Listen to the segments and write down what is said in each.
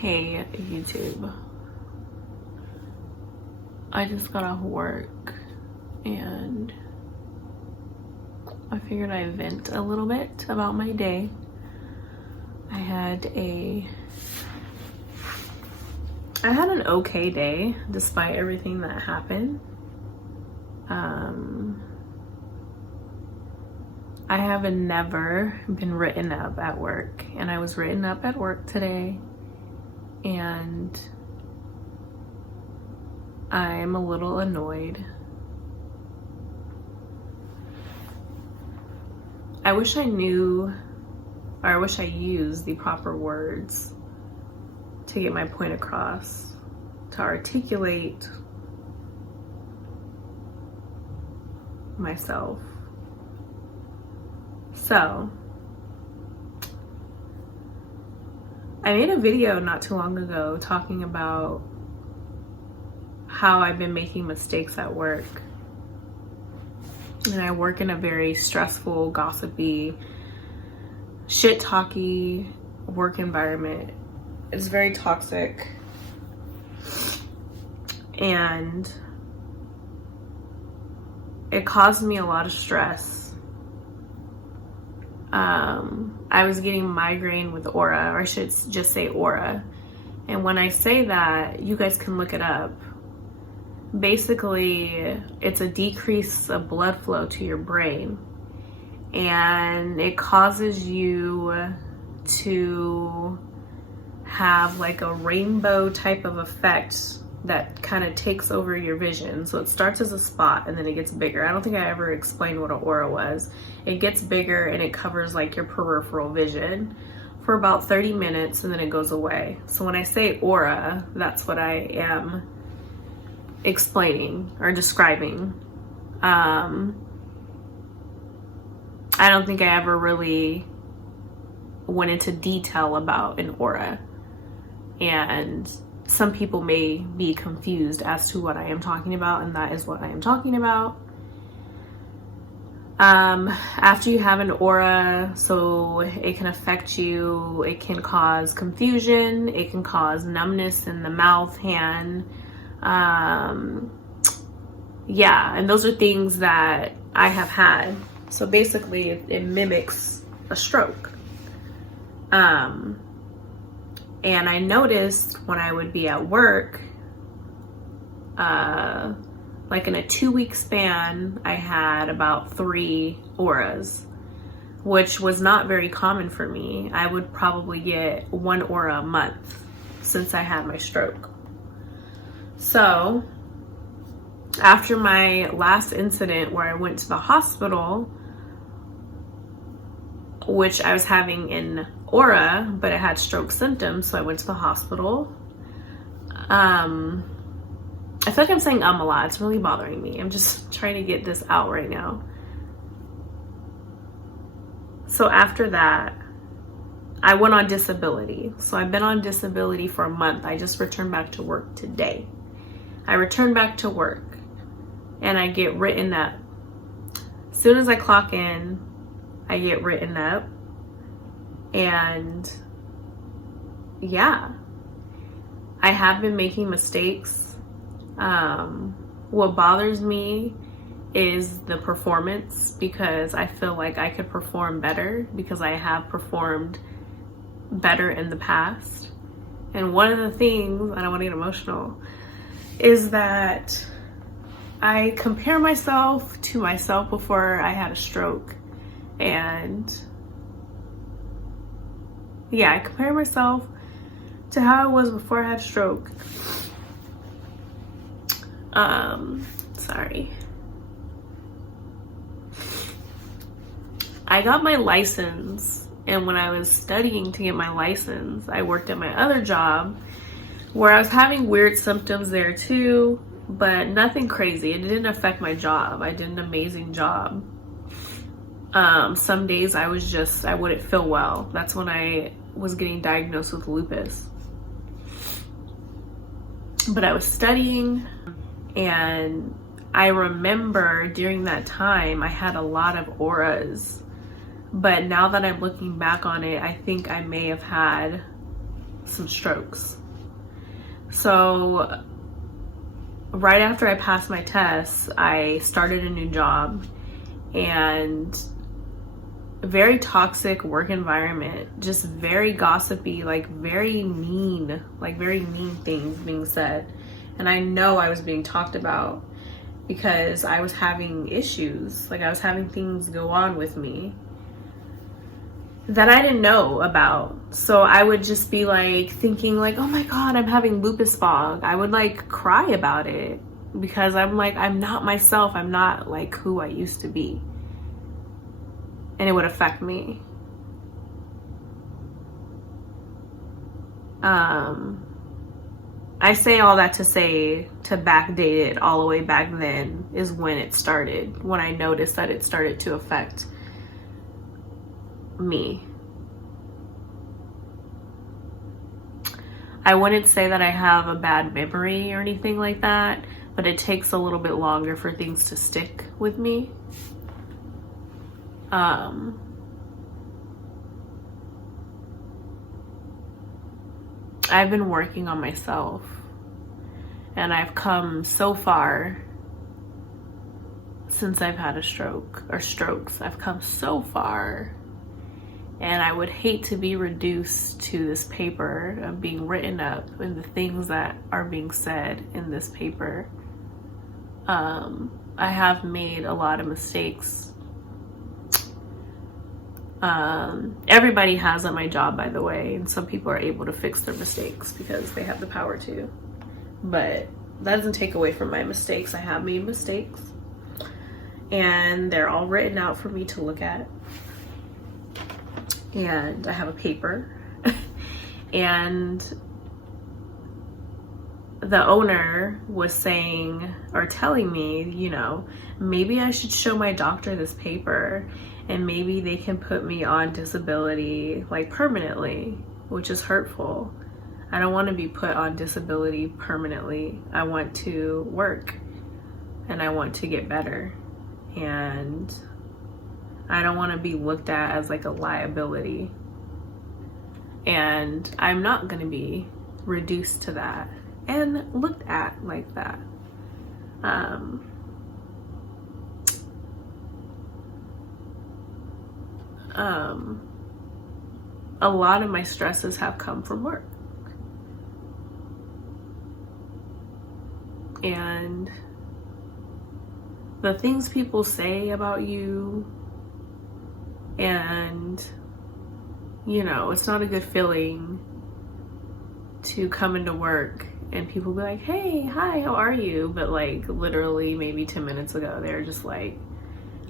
Hey YouTube, I just got off work and I figured I'd vent a little bit about my day. I had an okay day despite everything that happened. I have never been written up at work, and I was written up at work today, and I'm a little annoyed. I wish I knew, or I wish I used the proper words to get my point across, to articulate myself. So, I made a video not too long ago talking about how I've been making mistakes at work. And I work in a very stressful, gossipy, shit-talky work environment. It's very toxic. And it caused me a lot of stress. I was getting migraine with aura, or I should just say aura. And when I say that, you guys can look it up. Basically, it's a decrease of blood flow to your brain, and it causes you to have like a rainbow type of effect that kind of takes over your vision. So it starts as a spot and then it gets bigger. I don't think I ever explained what an aura was. It gets bigger and it covers like your peripheral vision for about 30 minutes and then it goes away. So when I say aura, that's what I am explaining or describing. I don't think I ever really went into detail about an aura, and some people may be confused as to what I am talking about, and that is what I am talking about. After you have an aura, so it can affect you, it can cause confusion, it can cause numbness in the mouth, hand. Yeah, and those are things that I have had. So basically it mimics a stroke. And I noticed when I would be at work, like in a 2-week span, I had about 3 auras, which was not very common for me. I would probably get 1 aura a month since I had my stroke. So after my last incident where I went to the hospital, which I was having an aura, but it had stroke symptoms, so I went to the hospital. I feel like I'm saying a lot. It's really bothering me. I'm just trying to get this out right now. So after that, I went on disability. So I've been on disability for a month. I just returned back to work today. I returned back to work and I get written up. As soon as I clock in, I get written up. And yeah, I have been making mistakes. What bothers me is the performance, because I feel like I could perform better, because I have performed better in the past. And one of the things, I don't want to get emotional, is that I compare myself to myself before I had a stroke. And yeah, I compare myself to how I was before I had a stroke. Sorry. I got my license, and when I was studying to get my license, I worked at my other job where I was having weird symptoms there too, but nothing crazy. It didn't affect my job. I did an amazing job. Some days I wouldn't feel well. That's when I was getting diagnosed with lupus. But I was studying, and I remember during that time I had a lot of auras. But now that I'm looking back on it, I think I may have had some strokes. So right after I passed my tests, I started a new job, and very toxic work environment, just very gossipy, like very mean things being said. And I know I was being talked about because I was having issues, like I was having things go on with me that I didn't know about. So I would just be like thinking like, oh my God, I'm having lupus fog. I would like cry about it because I'm like, I'm not myself. I'm not like who I used to be. And it would affect me. I say all that to say, to backdate it all the way back then is when it started, when I noticed that it started to affect me. I wouldn't say that I have a bad memory or anything like that, but it takes a little bit longer for things to stick with me. I've been working on myself, and I've come so far since I've had a stroke, or strokes. I've come so far, and I would hate to be reduced to this paper of being written up and the things that are being said in this paper. I have made a lot of mistakes. Everybody has at my job, by the way, and some people are able to fix their mistakes because they have the power to. But that doesn't take away from my mistakes. I have made mistakes, and they're all written out for me to look at. And I have a paper. And the owner was saying or telling me, you know, maybe I should show my doctor this paper and maybe they can put me on disability like permanently, which is hurtful. I don't want to be put on disability permanently. I want to work and I want to get better. And I don't want to be looked at as like a liability. And I'm not going to be reduced to that and looked at like that. A lot of my stresses have come from work. And the things people say about you, and you know, it's not a good feeling to come into work and people be like, hey, hi, how are you? But like literally maybe 10 minutes ago, they're just like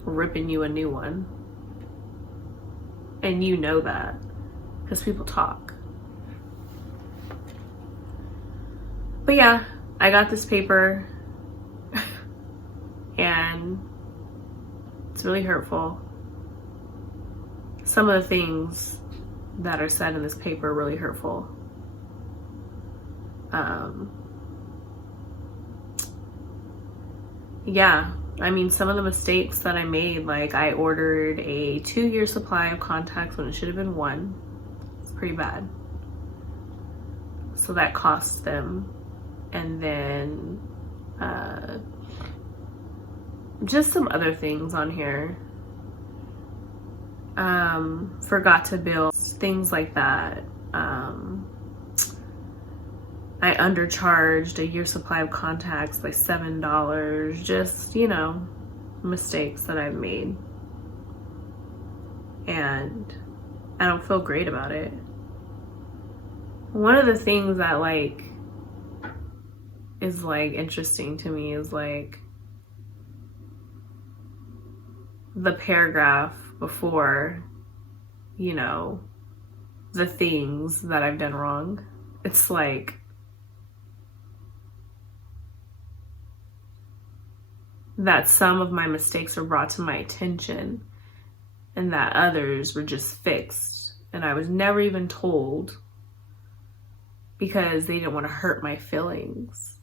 ripping you a new one. And you know that because people talk. But yeah, I got this paper and it's really hurtful. Some of the things that are said in this paper are really hurtful. Yeah, I mean, some of the mistakes that I made, like I ordered a 2-year supply of contacts when it should have been 1. It's pretty bad. So that cost them. And then just some other things on here. Forgot to bill, things like that. I undercharged a year supply of contacts by $7. Just, you know, mistakes that I've made. And I don't feel great about it. One of the things that like is like interesting to me is like the paragraph before, you know, the things that I've done wrong. It's like, that some of my mistakes were brought to my attention and that others were just fixed. And I was never even told because they didn't want to hurt my feelings.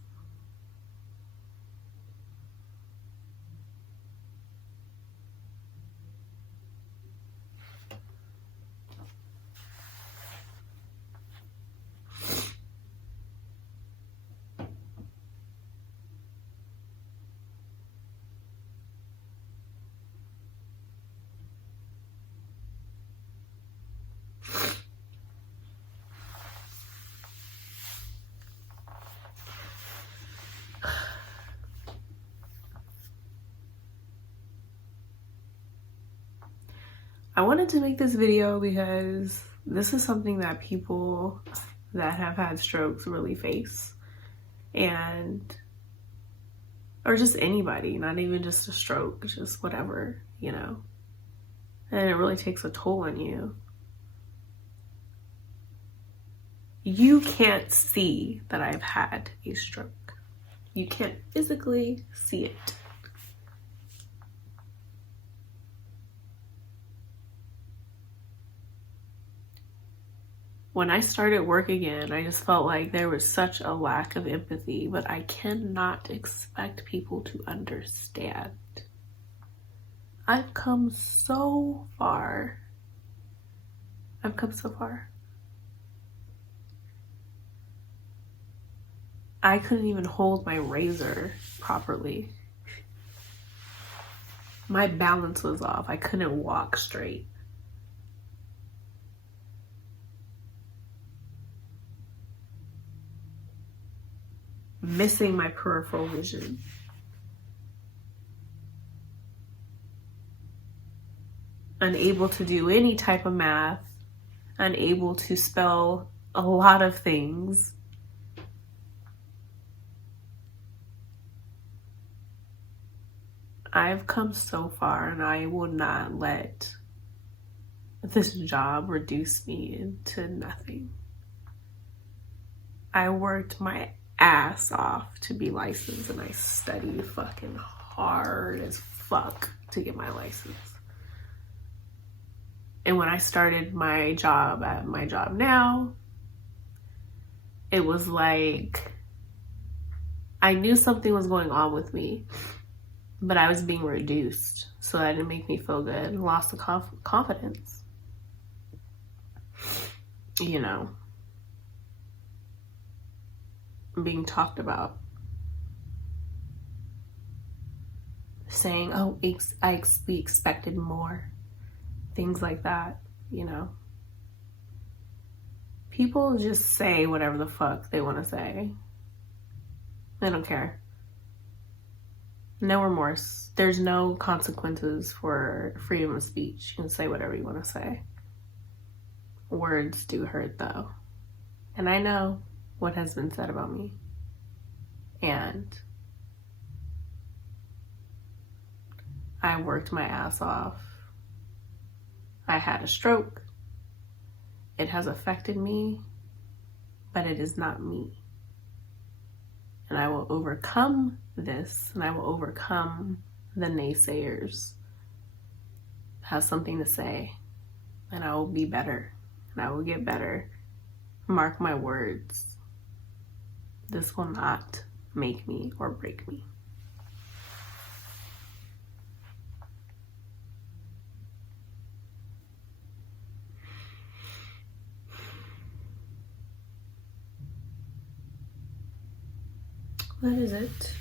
I wanted to make this video because this is something that people that have had strokes really face, and or just anybody, not even just a stroke, just whatever, you know. And it really takes a toll on you. You can't see that I've had a stroke. You can't physically see it. When I started work again, I just felt like there was such a lack of empathy, but I cannot expect people to understand. I've come so far. I've come so far. I couldn't even hold my razor properly. My balance was off. I couldn't walk straight. Missing my peripheral vision. Unable to do any type of math. Unable to spell a lot of things. I've come so far, and I will not let this job reduce me into nothing. I worked my ass off to be licensed, and I studied fucking hard as fuck to get my license. And when I started my job at my job now, it was like I knew something was going on with me, but I was being reduced, so that didn't make me feel good, and lost the confidence. You know, being talked about, saying, oh, we expected more, things like that, you know. People just say whatever the fuck they want to say. They don't care. No remorse. There's no consequences for freedom of speech. You can say whatever you want to say. Words do hurt, though. And I know what has been said about me. And I worked my ass off. I had a stroke. It has affected me, but it is not me. And I will overcome this, and I will overcome the naysayers. Have something to say, and I will be better, and I will get better. Mark my words. This will not make me or break me. That is it.